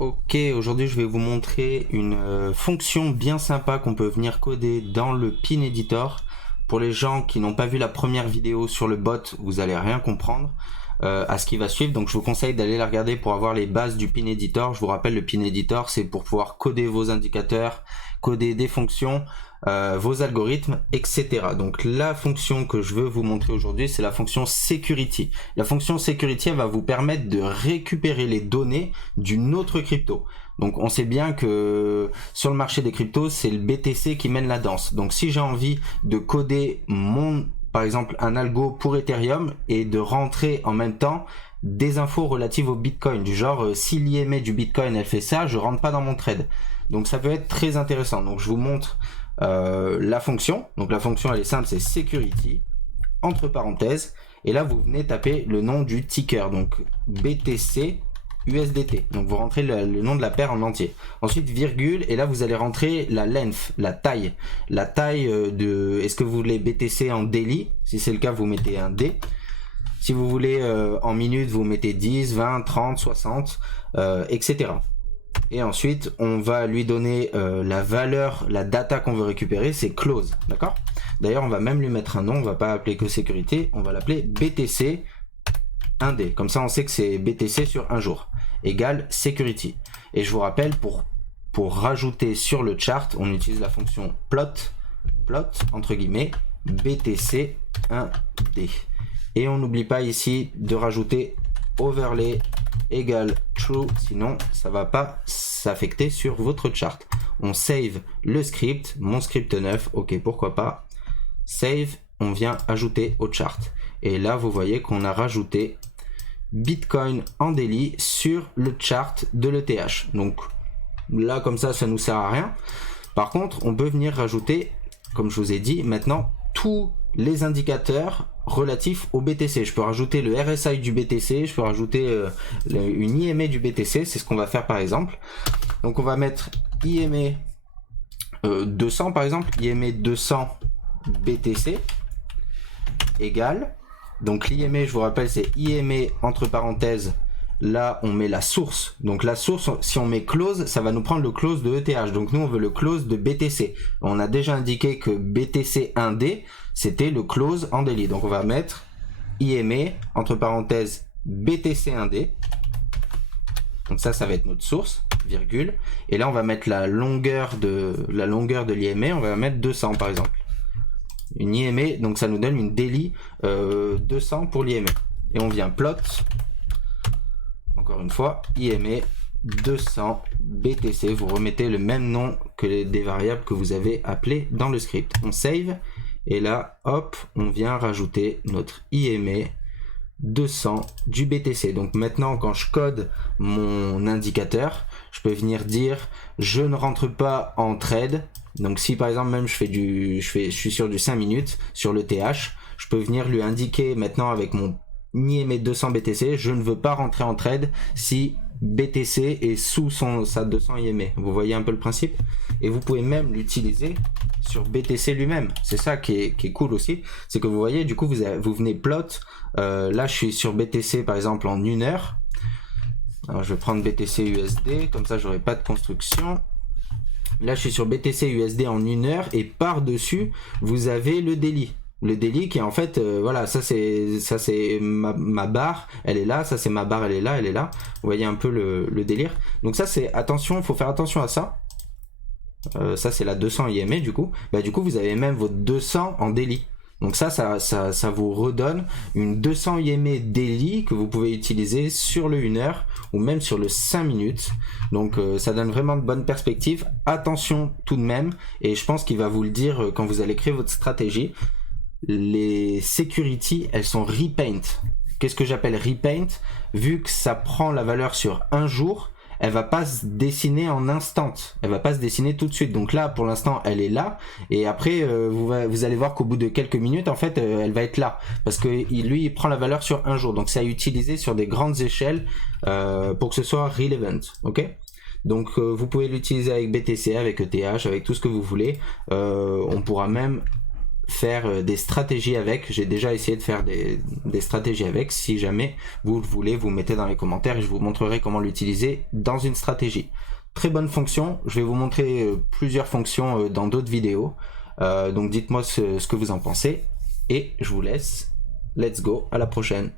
Ok, aujourd'hui je vais vous montrer une fonction bien sympa qu'on peut venir coder dans le Pin Editor. Pour les gens qui n'ont pas vu la première vidéo sur le bot, vous allez rien comprendre à ce qui va suivre. Donc je vous conseille d'aller la regarder pour avoir les bases du Pin Editor. Je vous rappelle, le Pin Editor, c'est pour pouvoir coder vos indicateurs, coder des fonctions, vos algorithmes, etc. Donc la fonction que je veux vous montrer aujourd'hui, c'est la fonction Security. La fonction Security, elle va vous permettre de récupérer les données d'une autre crypto. Donc on sait bien que sur le marché des cryptos, c'est le BTC qui mène la danse. Donc si j'ai envie de coder par exemple un algo pour Ethereum et de rentrer en même temps des infos relatives au Bitcoin, du genre si l'IMA du Bitcoin elle fait ça, je rentre pas dans mon trade. Donc ça peut être très intéressant. Donc je vous montre la fonction. Donc la fonction elle est simple, c'est security entre parenthèses, et là vous venez taper le nom du ticker, donc BTC USDT. Donc vous rentrez le nom de la paire en entier. Ensuite virgule, et là vous allez rentrer la length, la taille de, est-ce que vous voulez BTC en daily? Si c'est le cas, vous mettez un D. Si vous voulez en minutes, vous mettez 10, 20, 30, 60, etc. Et ensuite, on va lui donner la valeur, la data qu'on veut récupérer, c'est close, d'accord? D'ailleurs, on va même lui mettre un nom, on va pas appeler que sécurité, on va l'appeler BTC 1D. Comme ça, on sait que c'est BTC sur un jour, égale security. Et je vous rappelle, pour rajouter sur le chart, on utilise la fonction plot, entre guillemets, BTC 1D. Et on n'oublie pas ici de rajouter overlay égale true, sinon ça va pas s'affecter sur votre chart. On save le script, mon script neuf, ok, pourquoi pas. Save, on vient ajouter au chart. Et là, vous voyez qu'on a rajouté Bitcoin en daily sur le chart de l'ETH. Donc là, comme ça nous sert à rien. Par contre, on peut venir rajouter, comme je vous ai dit, maintenant tous les indicateurs relatifs au BTC. Je peux rajouter le RSI du BTC, je peux rajouter une IMA du BTC, c'est ce qu'on va faire par exemple. Donc on va mettre IMA 200 par exemple, IMA 200 BTC égale, donc l'IMA, je vous rappelle, c'est IMA entre parenthèses, là on met la source, donc la source, si on met close, ça va nous prendre le close de ETH, donc nous on veut le close de BTC. On a déjà indiqué que BTC 1D c'était le close en daily, donc on va mettre IMA entre parenthèses BTC 1D, donc ça va être notre source, virgule, et là on va mettre la longueur de l'IMA, on va mettre 200 par exemple, une IMA, donc ça nous donne une daily 200 pour l'IMA, et on vient plot, encore une fois, IMA 200 BTC, vous remettez le même nom que des variables que vous avez appelées dans le script. On save, et là, hop, on vient rajouter notre IMA 200 du BTC. Donc maintenant, quand je code mon indicateur, je peux venir dire, je ne rentre pas en trade. Donc si par exemple même je suis sur du 5 minutes, sur le TH, je peux venir lui indiquer maintenant avec mon IMA 200 BTC, je ne veux pas rentrer en trade si BTC est sous sa 200 IMA. Vous voyez un peu le principe? Et vous pouvez même l'utiliser sur BTC lui-même. C'est ça qui est cool aussi. C'est que vous voyez, du coup, vous venez plot. Là, je suis sur BTC par exemple en 1 heure. Alors, je vais prendre BTC USD, comme ça, j'aurai pas de construction. Là, je suis sur BTC USD en 1 heure et par-dessus, vous avez le daily. Le daily qui est en fait, voilà, ça c'est ma barre, elle est là, ça c'est ma barre, elle est là. Vous voyez un peu le délire. Donc ça c'est, attention, il faut faire attention à ça. Ça c'est la 200 IMA du coup. Bah du coup vous avez même votre 200 en daily. Donc ça vous redonne une 200 IMA daily que vous pouvez utiliser sur le 1 heure ou même sur le 5 minutes. Donc ça donne vraiment de bonnes perspectives. Attention tout de même, et je pense qu'il va vous le dire quand vous allez créer votre stratégie. Les security, elles sont repaint. Qu'est-ce que j'appelle repaint? Vu que ça prend la valeur sur un jour, elle va pas se dessiner en instant. Elle va pas se dessiner tout de suite. Donc là, pour l'instant, elle est là. Et après, vous allez voir qu'au bout de quelques minutes, en fait, elle va être là. Parce que lui, il prend la valeur sur un jour. Donc c'est à utiliser sur des grandes échelles pour que ce soit relevant. Ok? Donc vous pouvez l'utiliser avec BTC, avec ETH, avec tout ce que vous voulez. On pourra même faire des stratégies avec. J'ai déjà essayé de faire des stratégies avec. Si jamais vous le voulez, vous mettez dans les commentaires et je vous montrerai comment l'utiliser dans une stratégie. Très bonne fonction. Je vais vous montrer plusieurs fonctions dans d'autres vidéos. Donc dites-moi ce que vous en pensez et je vous laisse. Let's go, à la prochaine.